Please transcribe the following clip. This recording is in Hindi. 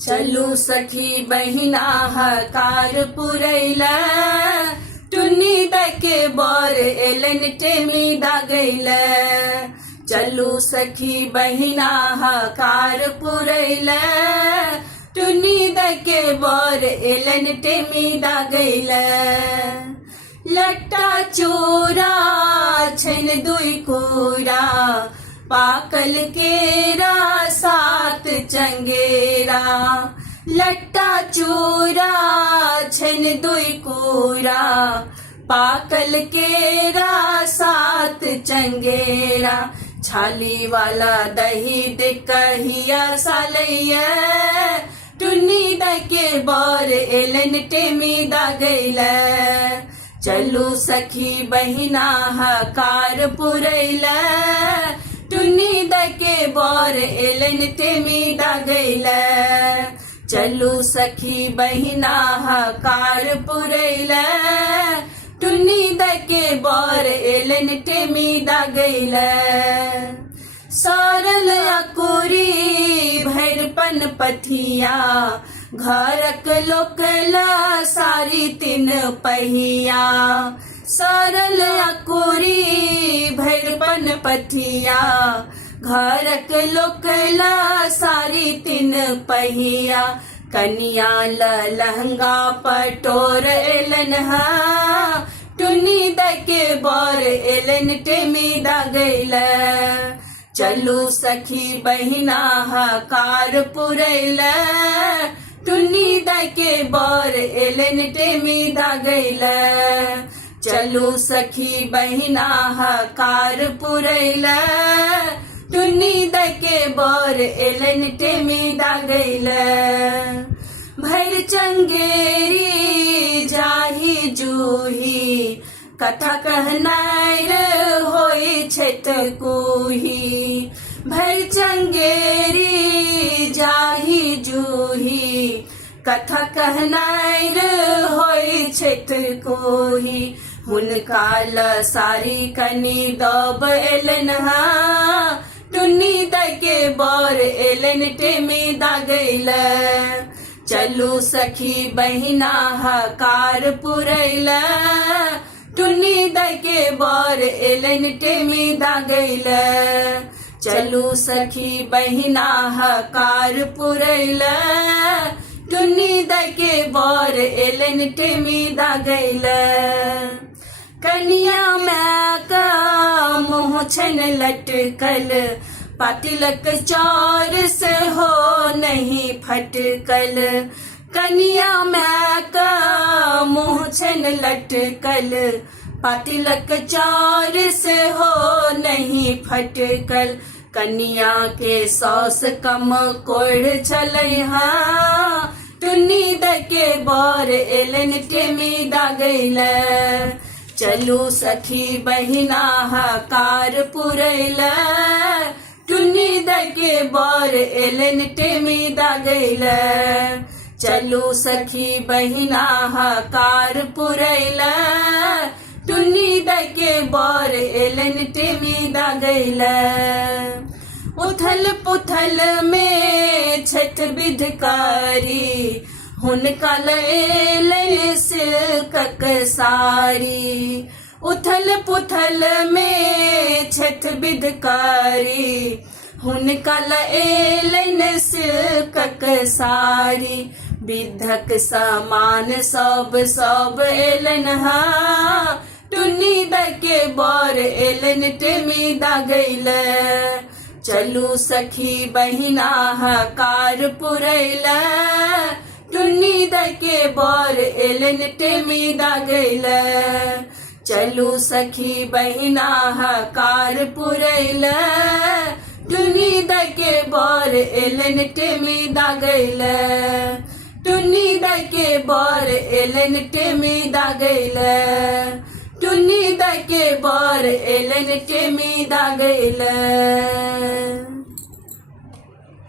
चलू सखी बहिना हकार पुरैला टुन्नी दके बर एलन टेमी दागैला। चलू सखी बहिना हकार पुरैला टुन्नी दके बर एलन टेमी दागैला। लट्टा चोरा छन दुई कोरा पाकल केरा सात चंगेरा। लट्टा चोरा छन दुई कोरा पाकल केरा सात चंगेरा। छाली वाला दही दे कहिया सालैया टुन्नी दके बर एलन टेमी दागैला। चलू सखी बहिना हकार पुरैला टुन्नी दके बर एलन टेमी दागैला। चलू सखी बहिना हकार पुरैला टुन्नी दके बर एलन टेमी दागैला। सरल अकुरी भैरपन पथिया घरक लोकला सारी तीन पहिया। सरल अकुरी भैरपन पथिया घरक लोकला सारी तीन पहिया। कनिया लहंगा पटोर एलन टुन्नी दके बर एलन टेमी दागैला। चलू सखी बहिना हकार पुरैला टुन्नी दके बर एलन टेमी दागैला। चलू सखी बहिना हकार पुरैला टुन्नी दके बर एलन टेमी दागैला। भैर चंगेरी जाही जूही कथा कहनार होई छत कुही। भैर चंगेरी जाही जूही कथा कहनार होई छत कुही। हुनका सारी कनी दब एलन टुन्नी दके बर एलन टेमी दागैला। चलू सखी बहिना हकार पुरैला टुन्नी दके बर एलन टेमी दागैला। चलू सखी बहिना हकार पुरैला टुन्नी दके बर एलन टेमी दागैला। कनिया मैं का मुँह छन लटकल पातिलक चौर से हो नहीं फटकल। कनिया मैं का मुँह छन लटकल पातिलक चौर से हो नहीं फटकल। कनिया के सौस कम कोढ़ चलैहा टुन्नी दके बर एलन टेमी दागैला। चलू सखी बहिना हकार पुरैला टुन्नी दके बर एलन टेमी दागैला। चलू सखी बहिना हकार पुरैला टुन्नी दके बर एलन टेमी दागैला। उथल पुथल में छठ विधकारी हुनका एलन सिल्कक सारी। उथल पुथल में छठ विधकारी हुनका एलन सिल्कक सारी। विधक समान सब एलन टुन्नी दके बर एलन टेमी दागैला। चलू सखी बहिना हकार पुरैला टुन्नी दके बर एलन टेमी दागैला। चलू सखी बहिना हकार पुरैला टुन्नी दके बर एलन टेमी दागैला। टुन्नी दके बर एलन टेमी दागैला। टुन्नी दके बर एलन टेमी दागैला।